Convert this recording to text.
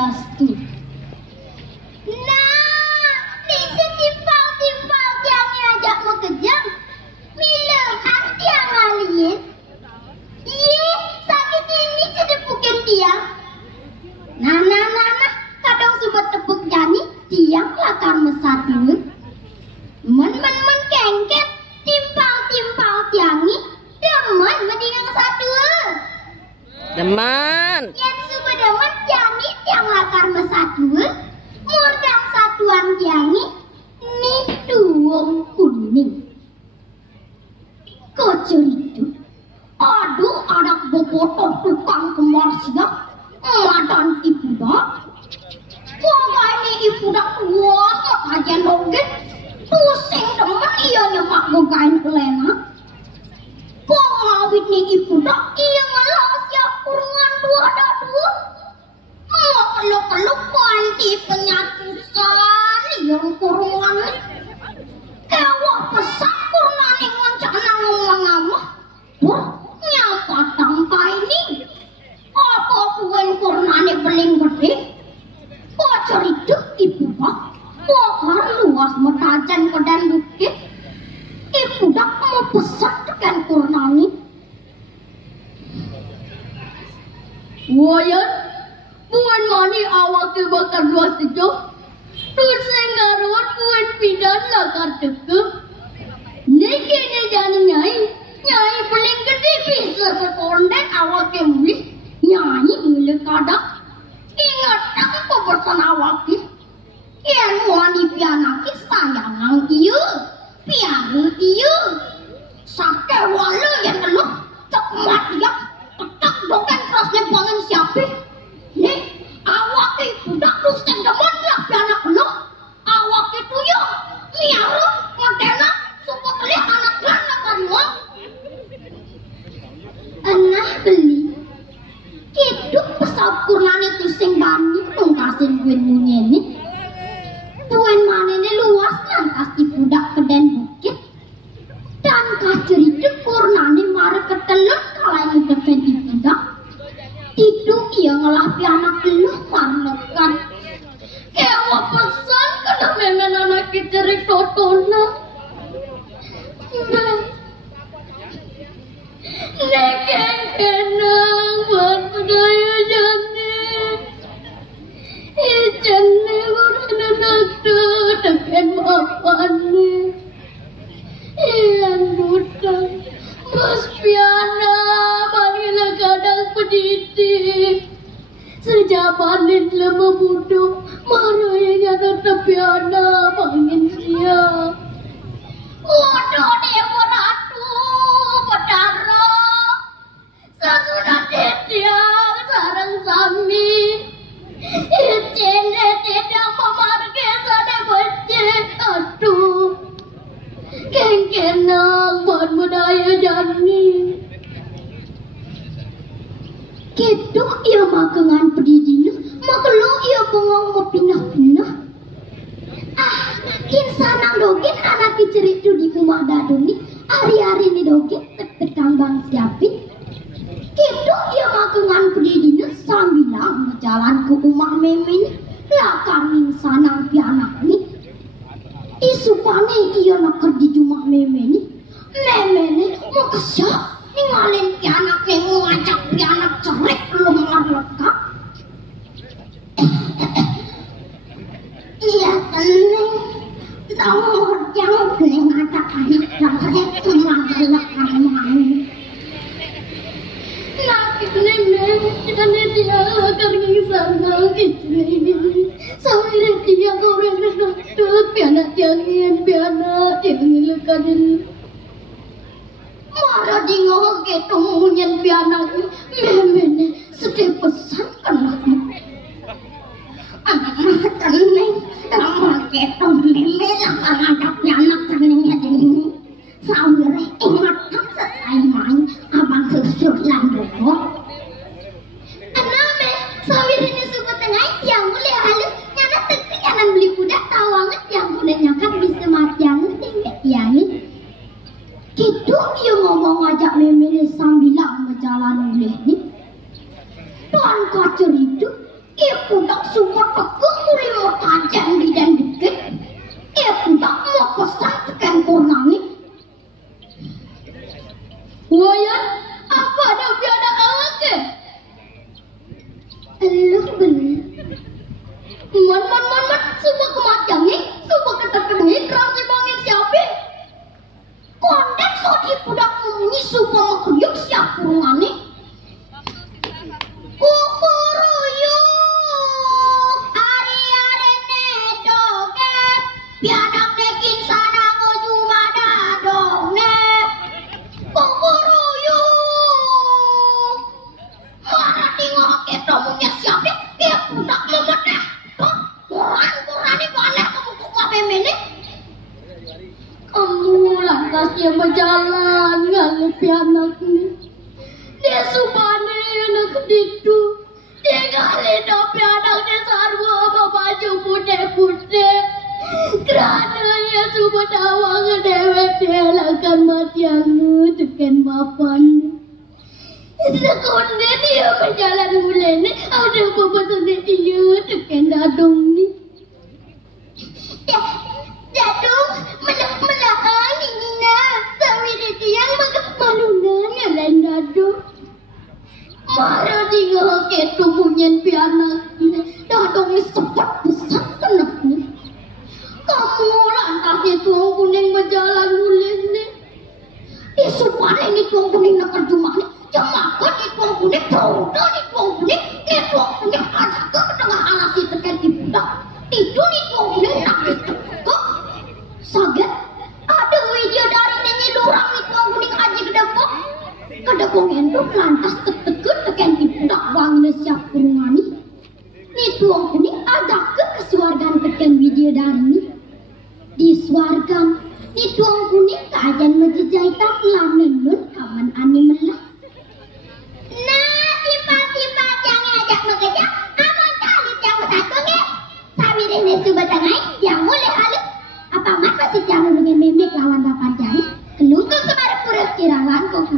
Swastiastu. Nah, bisa timpal-timpal tiangnya ajak mau kejam. Milehan tiang alien. Ih, sakit ini sedepukin tiang. Nah, kadang sobat tepuk jani tiang lakar mesatua. Men kengket timpal tiangi demen mendingan satua. Demen. Yang suka demen jani tiang lakar mesatua. Murdang satuan tiangi Ni Tuung Kuning. Kocor itu. Aduh, anak bobotoh tukang kembar siap. Madan ibu dak. Wah, ini ibu dak wah aja nongget. Pusing temen iya nyemak gogain lena. Pengawit nih ibu dak iya ngalah siap kurungan dua. Mau peluk panti penyatusan yang kurungan. Kewak pesak kurungan yang ngoncana ngomong-ngomong. Wah, nyapa tangkai ini. Apa kuen kurnane beling gede? Bocor itu ibu dak. Pokar luas metajan kedan bukit. Ibu dak mau pesak tekan kurnane. Wayan, buan mani awak ke bakar luas itu. Terus ngaruan buan pidan lakar deke. Nekene jani nyai beling gede bisa sekondet awak ke mulih. Nyanyi boleh kadang ingat tak pebersan awaki yang wani pianaki sayang iyo pianu iyo sake wala yang elok cek matiak petak doken kerasnya bangun siapa nih awaki budak rusen demen lah pianak elok awaki tuyo miaru ngetena suka kelih anak anak karyo anak beli hidup pesawat kurnane tusing bani tungkasin kuen munyeni kuen manene luas lantas di budak keden bukit dan kacir itu kurnane mare keteluk kalai keden di budak hidup iya ngelapi anak eluh marlekan kewa pesan kena memen anak kecerik totona nekeng kenang buat budaya jani ijani kurang nakta teken mapani iyan butang mas piana manila kadang pendidik sejabanin lemah budu marahnya kata piana mangin siap waduh dia meratu pedara sesudah dediang sarang sami ijene dediang pemarge sade bece aduh kengkenang buat budaya jani gitu ia makengan pedidina makelo ia bengong mepinah-pinah kinsanang dogin anak diceritu di rumah daduni hari-hari ni dogin tek-tekang bang siapin gitu ia makengan pedidina sambilang berjalan ke rumah memen lah kami sanang pianak ni isupane ia nak kerja di rumah memen ni mau kesyak ninggalin pianak yang ngajak pianak cerik belum lekap iya tenang nomor yang beling ada anak cerik mengagelak ramai nakit nemen jadi dia akan ngisana gitu sampai dia goreng redok pianak yang lekanin marah di ngoge tungguin pianak memene sedih pesan kenapa tenang lama ketong meme lah ada pianak tenangnya ini sampai ingat tak selesai main abang susur landoko aname sampai ini suku tengah yang boleh halus nyana teknik kanan beli budak tawangan yang boleh nyakap bisa mati yang tinggi tiangin gitu ia ngomong ngajak memene sambilang berjalan oleh ni tuan kacir itu budak semua tekuk muli mau tajam di dan dikit. Budak mau pesan tekan konangi. Wayan, apa ada biada awak ke? Eluh bener. Man, semua kematiannya, semua ketekennya, kerasi bangin siapa? Konten so di budak memunyi semua makhluk siapa rungani? Kukuruyuk, ari-ari nedoket, biadak nekin sana ngujuma dadongnya. Kukuruyuk, marah tinggal kita punya siapa? Dia budak memedah. Quran ibadah kamu kok memene? Kamu lantasnya berjalan ngalepi anaknya. Dia subane anak itu. Dia kali dopi anaknya sarwa apa baju putih-putih. Kerana ia sudah tawang dewek dielakkan mati anu tekan bapaknya. Sekonde dia berjalan mulai ni, ada apa-apa sendiri dia tekan dadung ni. Dadung, melah ini nak. Tapi dia yang malu-malunan yang lain dadung. Marah dia ketu punyen pianak ni. Dadung ni sempat besar kenaknya. Kamu lantas Ni Tuung Kuning berjalan mulai ni. Dia supaya Ni Tuung Kuning nak kerjumah ni. Jemakan Ni Tuung Kuning, bauda Ni Tuung Kuning ada ke tengah alasi tekan di budak. Itu Ni Tuung Kuning nak ditekuk. Saget, ada video dari nengi lurang Ni Tuung Kuning aja kedekuk. Kedekuk enduk lantas tekuk tekan di budak wangnya siap kurungani. Ni Tuung Kuning ada ke kesuargan tekan video dari ni. Disuargan, Ni Tuung Kuning kajian menjejai taklan nenun kawan ani melah. Nah, tiba-tiba yang ngajak bekerja, aman kali yang satu ni. Sabi ini sudah tengah, yang mulai halus. Apa mat masih jangan dengan memek lawan bapak jari. Kelungkung sebar pura kirawan kau.